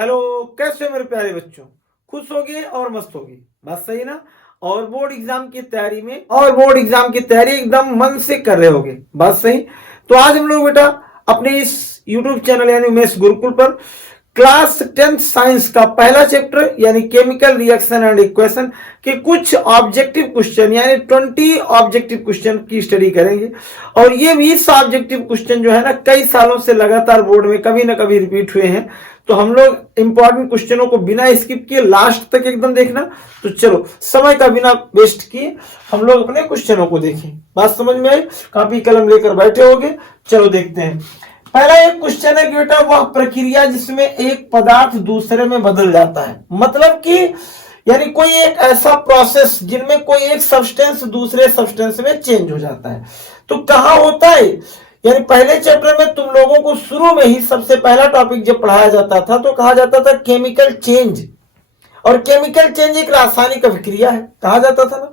Hello, कैसे हो मेरे प्यारे बच्चों। खुश होगे और मस्त होगी, बात सही ना। और बोर्ड एग्जाम की तैयारी में एकदम मन से कर रहे होगे, बात सही। तो आज हम लोग बेटा अपने इस यूट्यूब चैनल यानी उमेश गुरुकुल पर क्लास 10th साइंस का पहला चैप्टर यानी केमिकल रिएक्शन एंड इक्वेशन के कुछ ऑब्जेक्टिव क्वेश्चन यानी 20 ऑब्जेक्टिव क्वेश्चन की स्टडी करेंगे। और ये 20 ऑब्जेक्टिव क्वेश्चन जो है ना, कई सालों से लगातार बोर्ड में कभी ना कभी रिपीट हुए हैं। तो हम लोग इंपॉर्टेंट क्वेश्चनों को बिना स्किप किए लास्ट तक एकदम देखना। तो चलो, समय का बिना वेस्ट किए हम लोग अपने क्वेश्चनों को देखें। बात समझ में आई? कॉपी कलम लेकर बैठे होगे, चलो देखते हैं। पहला एक क्वेश्चन है कि बेटा वह प्रक्रिया जिसमें एक पदार्थ दूसरे में बदल जाता है, मतलब कि यानी कोई एक ऐसा प्रोसेस जिनमें कोई एक सब्सटेंस दूसरे सब्सटेंस में चेंज हो जाता है। तो कहां होता है? यानी पहले चैप्टर में तुम लोगों को शुरू में ही सबसे पहला टॉपिक जब पढ़ाया जाता था तो कहा जाता था केमिकल चेंज। और केमिकल चेंज एक रासायनिक अभिक्रिया है, कहा जाता था ना।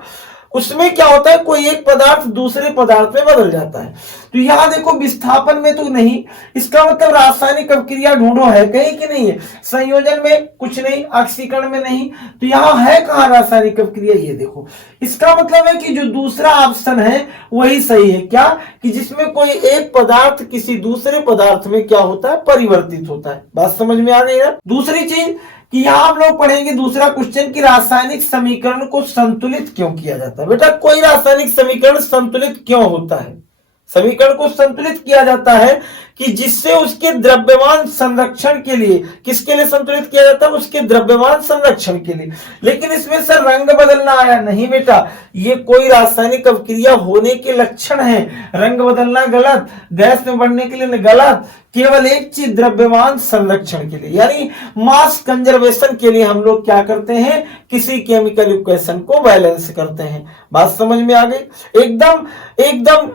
उसमें क्या होता है, कोई एक पदार्थ दूसरे पदार्थ में बदल जाता है। तो यहां देखो, विस्थापन में तो नहीं, इसका मतलब रासायनिक अभिक्रिया ढूंढो, है कहीं कि नहीं है। संयोजन में कुछ नहीं, ऑक्सीकरण में नहीं, तो यहां है कहां रासायनिक अभिक्रिया, ये देखो। इसका मतलब है कि जो दूसरा ऑप्शन है वही सही है। क्या? कि जिसमें कोई एक पदार्थ किसी दूसरे पदार्थ में क्या होता है, परिवर्तित होता है। बात समझ में आ गई ना। दूसरी चीज कि यहां हम लोग पढ़ेंगे दूसरा क्वेश्चन कि रासायनिक समीकरण को संतुलित क्यों किया जाता है। बेटा कोई रासायनिक समीकरण संतुलित क्यों होता है? समीकरण को संतुलित किया जाता है कि जिससे उसके द्रव्यमान संरक्षण के लिए, किसके लिए संतुलित किया जाता है? उसके द्रव्यमान संरक्षण के लिए। लेकिन इसमें सर रंग बदलना आया नहीं बेटा, ये कोई रासायनिक अभिक्रिया होने के लक्षण है। रंग बदलना गलत, गैस में बढ़ने के लिए गलत, केवल एक चीज द्रव्यमान संरक्षण के लिए यानी मास कंजर्वेशन के लिए हम लोग क्या करते हैं, किसी केमिकल इक्वेशन को बैलेंस करते हैं। बात समझ में आ गई? एकदम एकदम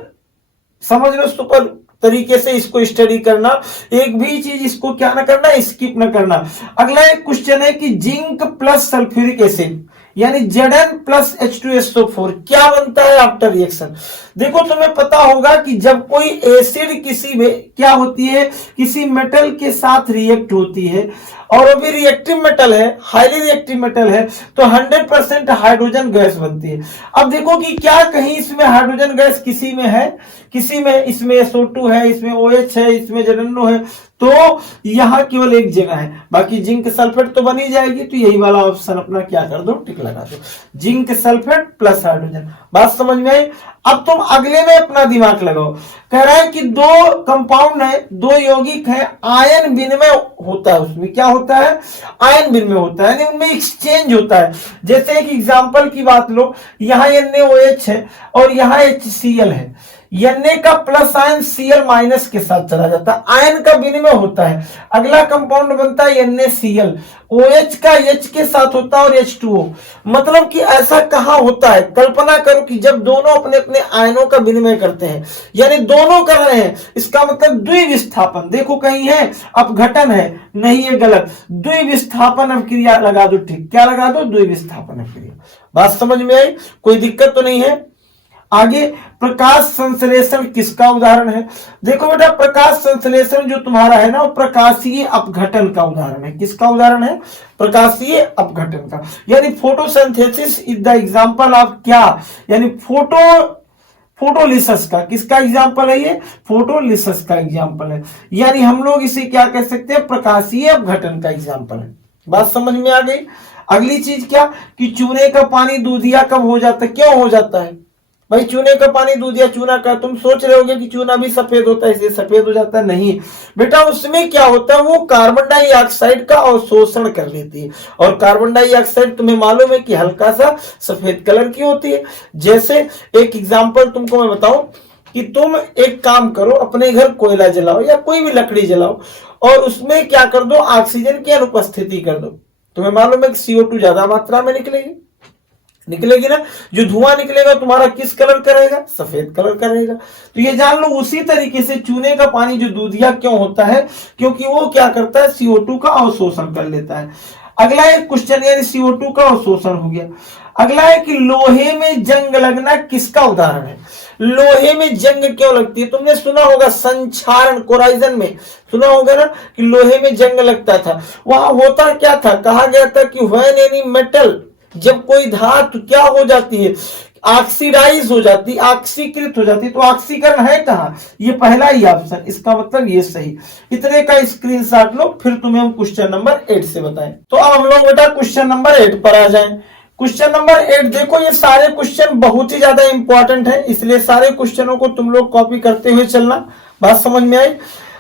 समझ लो, सुपर तरीके से इसको स्टडी करना, एक भी चीज इसको क्या ना करना, स्किप ना करना। अगला एक क्वेश्चन है कि जिंक प्लस सल्फ्यूरिक एसिड यानी Zn प्लस H2SO4 क्या बनता है आफ्टर रिएक्शन। देखो तुम्हें पता होगा कि जब कोई एसिड किसी में क्या होती है, किसी मेटल के साथ रिएक्ट होती है और वो भी रिएक्टिव मेटल है, हाईली रिएक्टिव मेटल है, तो 100% हाइड्रोजन गैस बनती है। अब देखो कि क्या कहीं इसमें हाइड्रोजन गैस किसी में है, किसी में इसमें SO2 है, इसमें OH है, इसमें ZnO है, तो यहां केवल एक जगह है। बाकी जिंक सल्फेट तो बनी जाएगी, तो यही वाला ऑप्शन अपना क्या कर दो, टिक लगा दो, जिंक सल्फेट प्लस हाइड्रोजन। बात समझ में आई? अब तुम अगले में अपना दिमाग लगाओ। कह रहा है कि दो कंपाउंड है, दो यौगिक है, आयन विनिमय होता है। उसमें क्या होता है? आयन विनिमय होता है, यानी उनमें एक्सचेंज होता है। जैसे एक एग्जांपल की बात लो, यहां NaOH है और यहां HCl है। Na का प्लस आयन Cl माइनस के साथ चला जाता है, आयन का विनिमय होता है। अगला कंपाउंड बनता है NaCl, OH का H के साथ होता है और H2O। मतलब कि ऐसा कहां होता है, कल्पना करो कि जब दोनों अपने अपने आयनों का विनिमय करते हैं, यानी दोनों कर रहे हैं, इसका मतलब द्विविस्थापन। देखो कहीं है अपघटन है, नहीं है, गलत। द्विविस्थापन अभिक्रिया लगा दो, ठीक, क्या लगा दो, द्विविस्थापन अभिक्रिया। बात समझ में आई? कोई दिक्कत तो नहीं है? आगे प्रकाश संश्लेषण किसका उदाहरण है? देखो बेटा प्रकाश संश्लेषण जो तुम्हारा है ना, वो प्रकाशीय अपघटन का उदाहरण है। किसका उदाहरण है? प्रकाशीय अपघटन का। यानी photosynthesis is the example of क्या, यानी फोटोलिसिस का। किसका एग्जांपल है ये? फोटोलिसिस का एग्जांपल है। यानी हम लोग इसे क्या कह सकते हैं, प्रकाशीय अपघटन का एग्जांपल है। बात समझ में आ गई? अगली चीज क्या कि चूने का पानी दूधिया कब हो जाता है, क्यों हो जाता है? भाई चूने का पानी दूधिया, चूना का, तुम सोच रहे होगे कि चूना भी सफेद होता है इसलिए सफेद हो जाता है, नहीं बेटा। उसमें क्या होता है, वो कार्बन डाइऑक्साइड का अवशोषण कर लेती है। और कार्बन डाइऑक्साइड तुम्हें मालूम है कि हल्का सा सफेद कलर की होती है। जैसे एक एग्जांपल तुमको मैं बताऊं कि तुम एक काम करो, अपने घर कोयला जलाओ या कोई भी लकड़ी जलाओ और उसमें क्या कर दो, ऑक्सीजन की अनुपस्थिति कर दो। तुम्हें मालूम है कि CO2 ज्यादा मात्रा में निकलेगी ना। जो धुआं निकलेगा तुम्हारा किस कलर का रहेगा, सफेद कलर का रहेगा। तो ये जान लो, उसी तरीके से चूने का पानी जो दूधिया क्यों होता है, क्योंकि वो क्या करता है, CO2 का अवशोषण कर लेता है। अगला है क्वेश्चन यानी CO2 का अवशोषण हो गया। अगला है कि लोहे में जंग लगना किसका उदाहरण है? लोहे में जंग क्यों लगती है? तुमने सुना होगा संक्षारण, कोराइजन में सुना होगा ना कि लोहे में जंग लगता था। वहां होता क्या था, कहा गया था कि व्हेन एनी मेटल, जब कोई धातु क्या हो जाती है, ऑक्सीडाइज हो जाती, ऑक्सीकृत हो जाती, तो ऑक्सीकरण है कहां? ये पहला ही ऑप्शन, इसका मतलब ये सही। इतने का स्क्रीनशॉट लो, फिर तुम्हें हम क्वेश्चन नंबर 8 से बताएं। तो अब हम लोग बेटा क्वेश्चन नंबर 8 पर आ जाएं। क्वेश्चन नंबर 8 देखो, ये सारे क्वेश्चन बहुत ही ज्यादा इंपॉर्टेंट है, इसलिए सारे क्वेश्चनों को तुम लोग कॉपी करते हुए चलना। बात समझ में आई?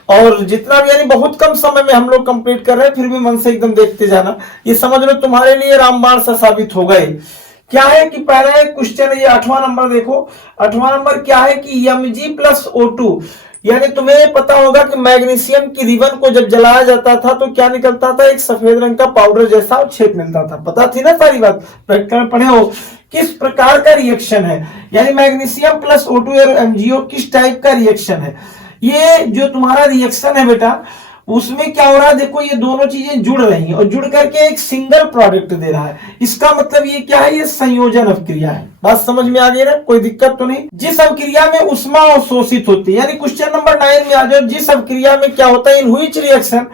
और जितना भी यानी बहुत कम समय में हम लोग कंप्लीट कर रहे हैं, फिर भी मन से एकदम देखते जाना। ये समझ लो तुम्हारे लिए रामबाण सा साबित हो गए। क्या है कि पहला एक क्वेश्चन है, ये 8वां नंबर देखो। 8वां नंबर क्या है कि Mg+O2, यानी तुम्हें पता होगा कि मैग्नीशियम की रिबन को जब जलाया जाता था तो क्या निकलता था? एक सफेद रंग का पाउडर जैसा छेद मिलता था। पता थी ना सारी बात, प्रैक्टिकल में पढ़े हो। किस प्रकार का रिएक्शन है, यानी मैग्नीशियम प्लस O2 और MgO किस टाइप का रिएक्शन है? ये जो तुम्हारा रिएक्शन है बेटा, उसमें क्या हो रहा है? देखो ये दोनों चीजें जुड़ रही हैं और जुड़ करके एक सिंगल प्रोडक्ट दे रहा है। इसका मतलब ये क्या है? ये संयोजन अभिक्रिया है। बात समझ में आ गई ना? कोई दिक्कत तो नहीं। जिस अभिक्रिया में उष्मा अवशोषित होती है, यानी क्वेश्चन नंबर 9 में आ जाओ, जिस अभिक्रिया में क्या होता है, इन व्हिच रिएक्शन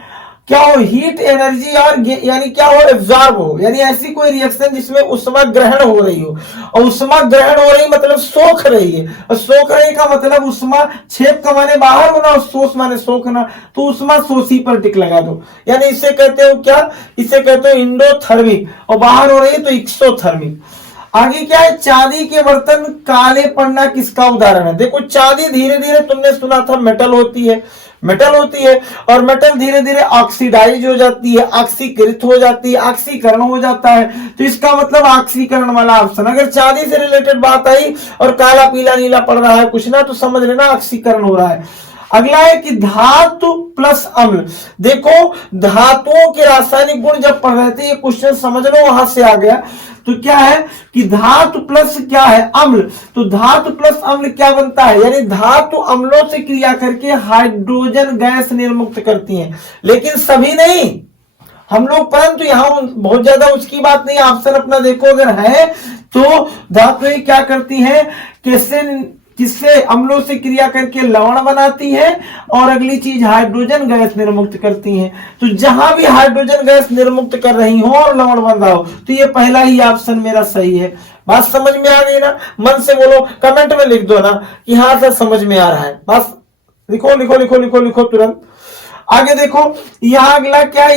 क्या हो, हीट एनर्जी और यानी क्या हो, एब्जॉर्ब हो, यानी ऐसी कोई रिएक्शन जिसमें उष्मा ग्रहण हो रही हो। और उष्मा ग्रहण हो रही मतलब सोख रही है, और सोख रही का मतलब उष्मा, छेद का माने बाहर होना और शोष माने सोखना, तो उष्मा शोषी पर टिक लगा दो। यानी इसे कहते हो क्या? इसे कहते हो इंडोथर्मिक, और बाहर हो रही है तो एक्सोथर्मिक। आगे क्या है? चांदी के बर्तन काले पड़ना किसका उदाहरण है? देखो चांदी धीरे धीरे, तुमने सुना था मेटल होती है, मेटल होती है, और मेटल धीरे धीरे ऑक्सीडाइज हो जाती है, ऑक्सीकृत हो जाती है, ऑक्सीकरण हो जाता है, तो इसका मतलब ऑक्सीकरण वाला ऑप्शन। अगर चांदी से रिलेटेड बात आई और काला पीला नीला पड़ रहा है कुछ ना, तो समझ लेना ऑक्सीकरण हो रहा है। अगला है कि धातु प्लस अम्ल। देखो धातुओं के रासायनिक गुण जब पढ़ रहे थे, ये क्वेश्चन समझ लो वहां से आ गया, तो क्या है कि धातु प्लस क्या है? अम्ल। तो धातु प्लस अम्ल क्या बनता है? यानी धातु अम्लों से क्रिया करके हाइड्रोजन गैस निर्मुक्त करती हैं, लेकिन सभी नहीं हम लोग, परंतु यहां बहुत ज्यादा उसकी बात नहीं। ऑप्शन अपना देखो, अगर है तो धातुएं क्या करती हैं, किससे अम्लों से क्रिया करके लवण बनाती है, और अगली चीज हाइड्रोजन गैस निर्मुक्त करती हैं। तो जहां भी हाइड्रोजन गैस निर्मुक्त कर रही हो और लवण बन रहा हो, तो ये पहला ही ऑप्शन मेरा सही है। बात समझ में आ गई ना? मन से बोलो, कमेंट में लिख दो ना कि हाँ सर समझ में आ रहा है। बस लिखो लिखो लिखो लिखो लिखो तुरंत। आगे देखो, यहां अगला क्या है?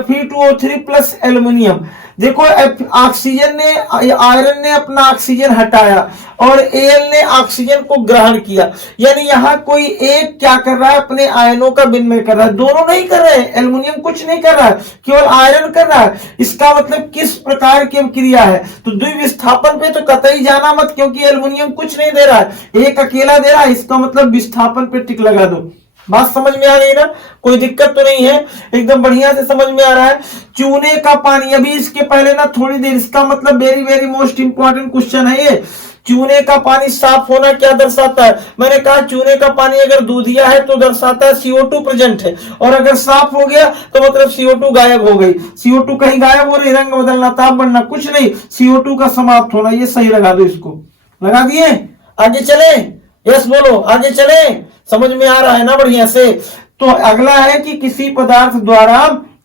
Fe2O3 plus aluminium. देखो ऑक्सीजन ने, आयरन ने अपना ऑक्सीजन हटाया और Al ने ऑक्सीजन को ग्रहण किया, यानी यहां कोई एक क्या कर रहा है? अपने आयनों का विनिमय कर रहा है। दोनों नहीं कर रहे हैं, एल्युमिनियम कुछ नहीं कर रहा है, केवल आयरन कर रहा है। इसका मतलब किस प्रकार की क्रिया है? तो द्विविस्थापन पे तो कतई जाना मत, क्योंकि एल्युमिनियम कुछ नहीं दे रहा है, एक अकेला दे रहा है। इसका मतलब विस्थापन पे टिक लगा दो। बात समझ में आ रही है ना? कोई दिक्कत तो नहीं है, एकदम बढ़िया से समझ में आ रहा है। चूने का पानी, अभी इसके पहले ना थोड़ी देर, इसका मतलब very very most important question है ये। चूने का पानी साफ होना क्या दर्शाता है? मैंने कहा चूने का पानी अगर दूधिया है तो दर्शाता है CO2 प्रेजेंट है, और अगर साफ हो गया तो मतलब CO2 गायब हो गई। CO2 कहीं गायब हो रही, रंग बदलना, ताप बढ़ना, कुछ नहीं, CO2 का समाप्त होना। ये सही लगा दो, इसको लगा दिए। आगे चले, यस बोलो, आगे चले। समझ में आ रहा है ना बढ़िया से? तो अगला है कि किसी पदार्थ द्वारा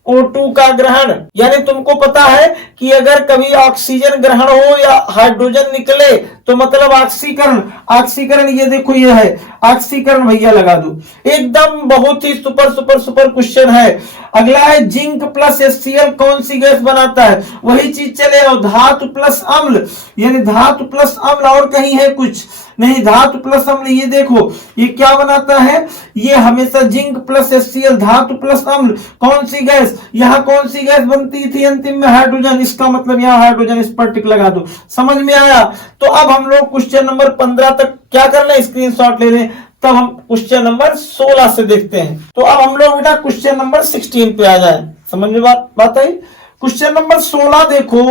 O2 का ग्रहण, यानी तुमको पता है कि अगर कभी ऑक्सीजन ग्रहण हो या हाइड्रोजन निकले तो मतलब ऑक्सीकरण। ऑक्सीकरण ये देखो, ये है ऑक्सीकरण, भैया लगा दो। एकदम बहुत ही सुपर सुपर सुपर क्वेश्चन है। अगला है जिंक प्लस HCl कौन सी गैस बनाता है? वही चीज चले, और धातु प्लस अम्ल, यानी धातु प्लस अम्ल, और कहीं है कुछ नहीं, धातु प्लस अम्ल। ये देखो ये क्या बनाता है? ये हमेशा जिंक प्लस HCl, धातु प्लस अम्ल, कौन सी गैस? यहाँ कौन सी गैस बनती थी अंतिम में? हाइड्रोजन। इसका मतलब यहाँ हाइड्रोजन, इस पर टिक लगा दो। समझ में आया? तो अब हम लोग क्वेश्चन नंबर 15 तक क्या कर लें? स्क्रीनशॉट ले लें, तब हम क्वेश्चन नंबर 16 से देखते हैं। तो अब हम लोग बेटा क्वेश्चन नंबर 16 पे आ जाए। समझ में बात आई? क्वेश्चन नंबर 16 देखो,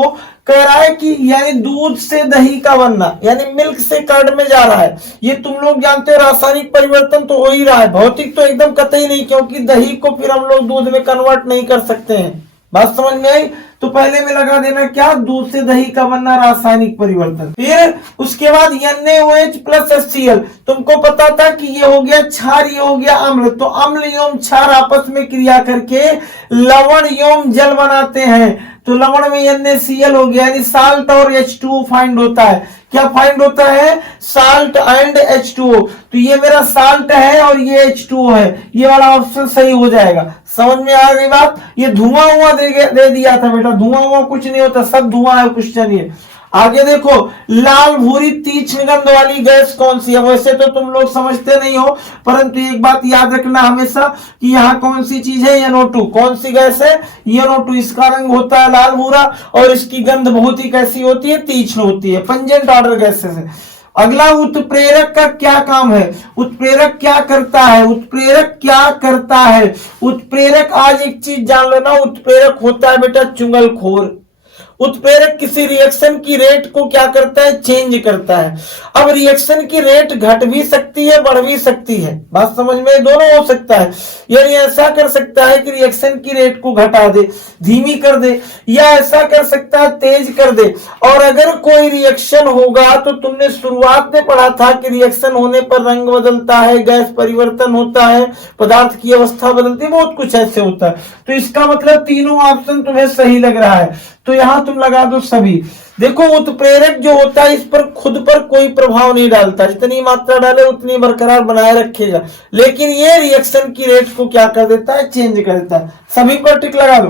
कह रहा है कि यानी दूध से दही का बनना, यानी मिल्क से कर्ड में जा रहा है। ये तुम लोग जानते हो रासायनिक परिवर्तन तो हो ही रहा है, भौतिक तो एकदम कतई नहीं, क्योंकि दही को फिर हम लोग दूध में कन्वर्ट नहीं कर सकते हैं। बात समझ में आई? तो पहले में लगा देना क्या, दूध से दही का बनना रासायनिक परिवर्तन। फिर उसके बाद NaOH प्लस HCl, तुमको पता था कि ये हो गया क्षार, ये हो गया अम्ल, तो अम्ल एवं क्षार आपस में क्रिया करके लवण एवं जल बनाते हैं। तो लवण में NaCl हो गया, यानी साल्ट और H2O फाइंड होता है। क्या फाइंड होता है? Salt and H2O। तो ये मेरा साल्ट है और ये H2O है, ये वाला ऑप्शन सही हो जाएगा। समझ में आ गई बात? ये धुआं दे दिया था बेटा, धुआं कुछ नहीं होता, सब धुआं है क्वेश्चन। ये आगे देखो, लाल भूरी तीक्ष्ण गंध वाली गैस कौन सी है? वैसे तो तुम लोग समझते नहीं हो, परंतु एक बात याद रखना हमेशा कि यहाँ कौन सी चीज है, NO2। कौन सी गैस है? NO2। इसका रंग होता है लाल भूरा और इसकी गंध बहुत ही कैसी होती है? तीक्ष्ण होती है, पंजेंट ऑर्डर गैसेस है। अगला, उत्प्रेरक का क्या काम है? उत्प्रेरक क्या करता है? उत्प्रेरक क्या करता है? उत्प्रेरक, आज एक चीज जान लेना, उत्प्रेरक होता है बेटा चुगलखोर। उत्प्रेरक किसी रिएक्शन की रेट को क्या करता है? चेंज करता है। अब रिएक्शन की रेट घट भी सकती है, बढ़ भी सकती है, बात समझ में? दोनों हो सकता है। यानी ऐसा कर सकता है कि रिएक्शन की रेट को घटा दे, धीमी कर दे, या ऐसा कर सकता है तेज कर दे। और अगर कोई रिएक्शन होगा तो तुमने शुरुआत में पढ़ा था कि रिएक्शन होने पर रंग बदलता है, गैस परिवर्तन होता है, पदार्थ की अवस्था बदलती है, बहुत कुछ ऐसे होता है। तो इसका मतलब तीनों ऑप्शन तुम्हें सही लग रहा है, तो यहां तुम लगा दो सभी। देखो, उत्प्रेरक जो होता है इस पर खुद पर कोई प्रभाव नहीं डालता, जितनी मात्रा डाले उतनी बरकरार बनाए रखेगा, लेकिन ये रिएक्शन की रेट को क्या कर देता है? चेंज कर देता है। सभी पर टिक लगा दो।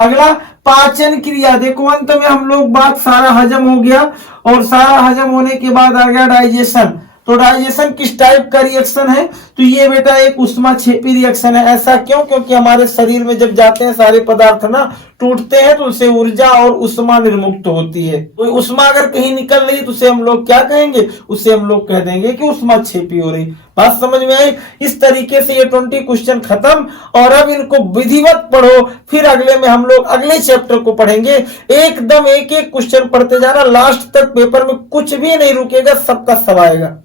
अगला, पाचन क्रिया। देखो, अंत में हम लोग बात, सारा हजम हो गया और सारा हजम होने के बाद आ गया डाइजेशन। तो डाइजेशन किस टाइप का रिएक्शन है? तो ये बेटा एक उष्माक्षेपी रिएक्शन है। ऐसा क्यों? क्योंकि हमारे शरीर में जब जाते हैं सारे पदार्थ ना, टूटते हैं तो उससे ऊर्जा और उष्मा निर्मुक्त होती है। तो उष्मा अगर कहीं निकल रही तो उसे हम लोग क्या कहेंगे? उसे हम लोग कह देंगे कि उष्माक्षेपी हो रही। बात समझ में आई? इस तरीके से ये 20 क्वेश्चन खत्म, और अब इनको विधिवत पढ़ो, फिर अगले में हम लोग अगले चैप्टर को पढ़ेंगे। एकदम एक एक क्वेश्चन पढ़ते जाना, लास्ट तक पेपर में कुछ भी नहीं रुकेगा, सबका सब आएगा।